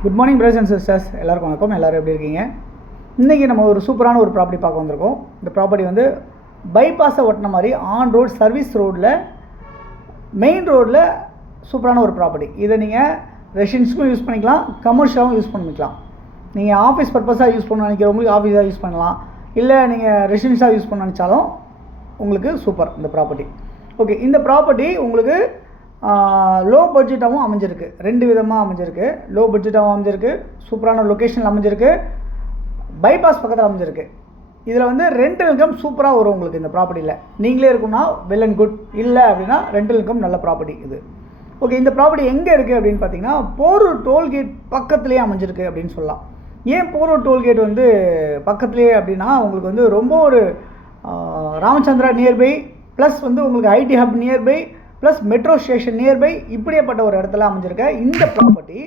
Good morning brothers and sisters, எல்லாருக்கும் வணக்கம். எல்லோரும் எப்படி இருக்கீங்க? இன்றைக்கி நம்ம ஒரு சூப்பரான ஒரு ப்ராப்பர்ட்டி பார்க்க வந்திருக்கோம். இந்த ப்ராப்பர்ட்டி வந்து பைபாஸை ஒட்டின மாதிரி ஆன் ரோட் சர்வீஸ் ரோட்டில் மெயின் ரோட்டில் சூப்பரான ஒரு ப்ராப்பர்ட்டி. இதை நீங்கள் ரெசிடென்ஸுக்கும் யூஸ் பண்ணிக்கலாம், கமர்ஷியலாகவும் யூஸ் பண்ணிக்கலாம். நீங்கள் ஆஃபீஸ் பர்பஸாக யூஸ் பண்ண நினைக்கிறவங்களுக்கு ஆஃபீஸாக யூஸ் பண்ணலாம், இல்லை நீங்கள் ரெசிடென்ஸாக யூஸ் பண்ண நினச்சாலும் உங்களுக்கு சூப்பர் இந்த ப்ராப்பர்ட்டி. ஓகே, இந்த ப்ராப்பர்ட்டி உங்களுக்கு லோ பட்ஜெட்டாகவும் அமைஞ்சிருக்கு. ரெண்டு விதமாக அமைஞ்சிருக்கு. லோ பட்ஜெட்டாகவும் அமைஞ்சிருக்கு, சூப்பரான லொக்கேஷனில் அமைஞ்சிருக்கு, பைபாஸ் பக்கத்தில் அமைஞ்சிருக்கு. இதில் வந்து ரெண்டல் இன்கம் சூப்பராக வரும் உங்களுக்கு இந்த ப்ராப்பர்ட்டியில். நீங்களே இருக்குன்னா வெல் அண்ட் குட், இல்லை அப்படின்னா ரெண்டல் இன்கம் நல்ல ப்ராப்பர்ட்டி இது. ஓகே, இந்த ப்ராப்பர்ட்டி எங்கே இருக்குது அப்படின்னு பார்த்தீங்கன்னா போரூர் டோல்கேட் பக்கத்துலேயே அமைஞ்சிருக்கு அப்படின்னு சொல்லலாம். ஏன் போரூர் டோல்கேட் வந்து பக்கத்துலேயே அப்படின்னா உங்களுக்கு வந்து ரொம்ப ஒரு ராமச்சந்திரா நியர்பை, ப்ளஸ் வந்து உங்களுக்கு IT hub nearby, plus metro station nearby, இப்படியேப்பட்ட ஒரு இடத்துல அமைஞ்சிருக்க இந்த ப்ராப்பர்ட்டி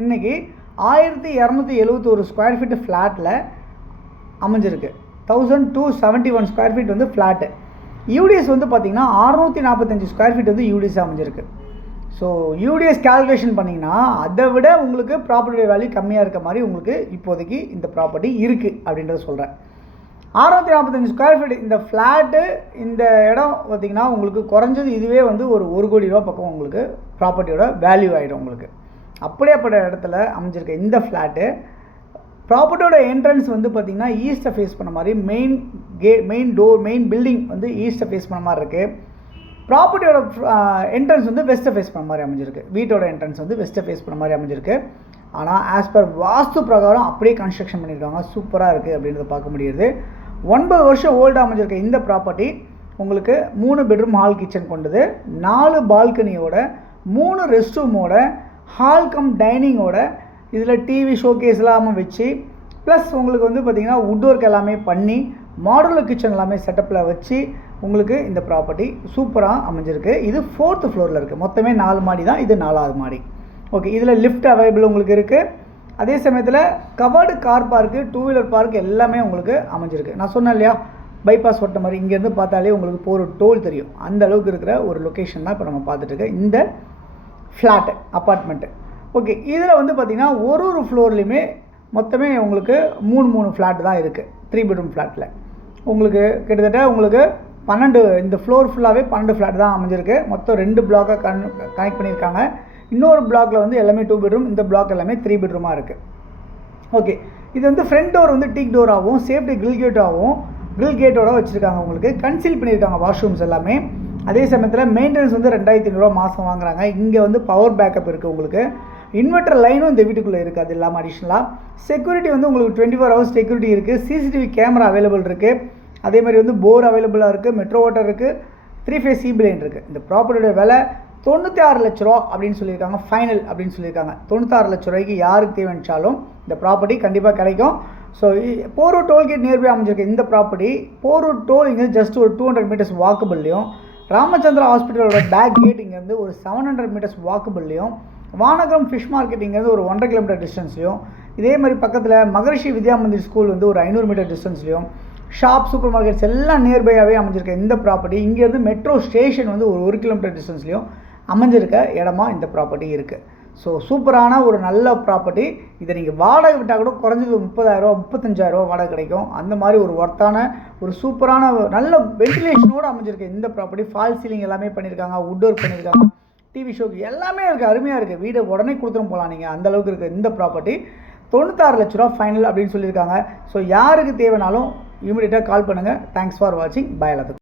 இன்றைக்கி 1271 ஸ்கொயர் ஃபீட்டு ஃப்ளாட்டில் அமைஞ்சிருக்கு. 1271 ஸ்கொயர் ஃபீட் வந்து ஃப்ளாட்டு. யூடிஎஸ் வந்து பார்த்திங்கன்னா 645 ஸ்கொயர் ஃபீட் வந்து யூடிஎஸ் அமைஞ்சிருக்கு. ஸோ யூடிஎஸ் கேல்குலேஷன் பண்ணிங்கன்னா அதை விட உங்களுக்கு ப்ராப்பர்ட்டி வேல்யூ கம்மியாக இருக்க மாதிரி உங்களுக்கு இப்போதைக்கு இந்த ப்ராப்பர்ட்டி இருக்குது அப்படின்றத சொல்கிறேன். 645 ஸ்கொயர் ஃபீட் இந்த ஃப்ளாட்டு, இந்த இடம் பார்த்திங்கன்னா உங்களுக்கு குறைஞ்சது இதுவே வந்து ஒரு 1 கோடி ரூபா பக்கம் உங்களுக்கு ப்ராப்பர்ட்டியோட வேல்யூ ஆகிடும் உங்களுக்கு. அப்படியேப்பட்ட இடத்துல அமைஞ்சிருக்க இந்த ஃப்ளாட்டு ப்ராப்பர்ட்டியோட என்ட்ரன்ஸ் வந்து பார்த்திங்கன்னா ஈஸ்ட்டை ஃபேஸ் பண்ண மாதிரி, மெயின் பில்டிங் வந்து ஈஸ்ட்டை ஃபேஸ் பண்ண மாதிரி இருக்குது. ப்ராப்பர்ட்டியோட என்ட்ரன்ஸ் வந்து வெஸ்ட்டை ஃபேஸ் பண்ண மாதிரி அமைஞ்சிருக்கு. வீட்டோட என்ட்ரன்ஸ் வந்து வெஸ்ட்டை ஃபேஸ் பண்ண மாதிரி அமைஞ்சிருக்கு. ஆனால் ஆஸ் பர் வாஸ்து பிரகாரம் அப்படியே கன்ஸ்ட்ரக்ஷன் பண்ணியிருக்காங்க. சூப்பராக இருக்குது அப்படின்றத பார்க்க முடியுது. 9 வருஷம் ஓல்டாக அமைஞ்சிருக்க இந்த ப்ராப்பர்ட்டி உங்களுக்கு 3 பெட்ரூம் ஹால் கிச்சன் கொண்டது, 4 பால்கனியோட, 3 ரெஸ்ட் ரூமோட, ஹால் கம் டைனிங்கோட, இதில் டிவி ஷோகேஸ் எல்லாமே வச்சு, ப்ளஸ் உங்களுக்கு வந்து பார்த்திங்கன்னா வுட் ஒர்க் எல்லாமே பண்ணி மாடுலர் கிச்சன் எல்லாமே செட்டப்பில் வச்சு உங்களுக்கு இந்த ப்ராப்பர்ட்டி சூப்பராக அமைஞ்சிருக்கு. இது 4th ஃப்ளோரில் இருக்குது. மொத்தமே 4 மாடி தான், இது 4வது மாடி. ஓகே, இதில் லிஃப்ட் அவைலபிள் உங்களுக்கு இருக்குது. அதே சமயத்தில் covered car park, 2 wheeler park எல்லாமே உங்களுக்கு அமைஞ்சிருக்கு. நான் சொன்னேன் இல்லையா, பைபாஸ் ஓட்ட மாதிரி இங்கேருந்து பார்த்தாலே உங்களுக்கு போகிற டோல் தெரியும். அந்த அளவுக்கு இருக்கிற ஒரு லொக்கேஷன் தான் இப்போ நம்ம பார்த்துட்டு இந்த ஃப்ளாட்டு அப்பார்ட்மெண்ட்டு. ஓகே, இதில் வந்து பார்த்திங்கன்னா ஒரு ஃப்ளோர்லேயுமே மொத்தமே உங்களுக்கு 3 ஃப்ளாட் தான் இருக்குது. 3 பெட்ரூம் ஃப்ளாட்டில் உங்களுக்கு கிட்டத்தட்ட உங்களுக்கு 12, இந்த ஃப்ளோர் ஃபுல்லாகவே 12 ஃப்ளாட் தான் அமைஞ்சிருக்கு. மொத்தம் 2 பிளாக்காக கனெக்ட் பண்ணியிருக்காங்க. இன்னொரு பிளாக்கில் வந்து எல்லாமே 2 பெட்ரூம், இந்த பிளாக் எல்லாமே 3 பெட்ரூமாக இருக்குது. ஓகே, இது வந்து ஃப்ரண்ட் டோர் வந்து டீக் டோராகவும், சேஃப்டி கிரில் கேட்டோட வச்சுருக்காங்க. உங்களுக்கு கன்சீல் பண்ணியிருக்காங்க வாஷ்ரூம்ஸ் எல்லாமே. அதே சமயத்தில் மெயின்டெனன்ஸ் வந்து 2500 மாதம் வாங்குறாங்க. இங்கே வந்து பவர் பேக்கப் இருக்குது உங்களுக்கு. இன்வெர்டர் லைனும் இந்த வீட்டுக்குள்ளே இருக்குது. அது இல்லாமல் அடிஷ்னலாக செக்யூரிட்டி வந்து உங்களுக்கு 24 ஹவர்ஸ் செக்யூரிட்டி இருக்குது. சிசிடிவி கேமரா அவைலபிள் இருக்குது. அதே மாதிரி வந்து போர் அவைலபிளாக இருக்குது, மெட்ரோ வாட்டர் இருக்குது, 3 ஃபேஸ் சி பிளைன் இருக்குது. இந்த ப்ராப்பர்ட்டியோட விலை 96 லட்ச ரூபா அப்படின்னு சொல்லியிருக்காங்க. ஃபைனல் அப்படின்னு சொல்லியிருக்காங்க. 96 லட்ச ரூபாய்க்கு யாருக்கு தேவைச்சாலும் இந்த ப்ராப்பர்ட்டி கண்டிப்பாக கிடைக்கும். ஸோ போரூர் டோல்கேட் நியர்பை அமைஞ்சிருக்கு இந்த ப்ராப்பர்ட்டி. போரூர் டோல் இங்கே ஜஸ்ட் ஒரு 200 மீட்டர்ஸ் வாக்கபிள்லையும், ராமச்சந்திரா ஹாஸ்பிட்டலோட பேக் கேட் இங்கேருந்து ஒரு 700 மீட்டர்ஸ் வாக்கபிள்லையும், வானகரம் ஃபிஷ் மார்க்கெட் இங்கேருந்து ஒரு 1.5 கிலோமீட்டர் டிஸ்டன்ஸ்லையும், இதே மாதிரி பக்கத்தில் மகரிஷி வித்யா மந்திர் ஸ்கூல் வந்து ஒரு 500 மீட்டர் டிஸ்டன்ஸ்லையும், ஷாப் சூப்பர் மார்க்கெட்ஸ் எல்லாம் நியர்பையாகவே அமைஞ்சிருக்க இந்த ப்ராப்பர்ட்டி இங்கேருந்து மெட்ரோ ஸ்டேஷன் வந்து ஒரு 1 கிலோமீட்டர் டிஸ்டன்ஸ்லையும் அமைஞ்சிருக்க இடமா இந்த ப்ராப்பர்ட்டி இருக்குது. ஸோ சூப்பரான ஒரு நல்ல ப்ராப்பர்ட்டி. இதை நீங்கள் வாடகை விட்டால் கூட குறைஞ்சது 30,000 35,000 வாடகை கிடைக்கும். அந்த மாதிரி ஒரு ஒர்த்தான ஒரு சூப்பரான நல்ல வென்டிலேஷனோடு அமைஞ்சிருக்கு இந்த ப்ராப்பர்ட்டி. ஃபால் சீலிங் எல்லாமே பண்ணியிருக்காங்க, வுட் ஒர்க் பண்ணியிருக்காங்க, டிவி ஷோக்கு எல்லாமே இருக்குது. அருமையாக இருக்குது. வீடு உடனே கொடுத்துட்டு போகலாம் நீங்கள், அந்தளவுக்கு இருக்குது இந்த ப்ராப்பர்ட்டி. 96 லட்ச ரூபா ஃபைனல் அப்படின்னு சொல்லியிருக்காங்க. ஸோ யாருக்கு தேவைனாலும் இமீடியட்டாக கால் பண்ணுங்கள். தேங்க்ஸ் ஃபார் வாட்சிங். பை எல்லாத்துக்கும்.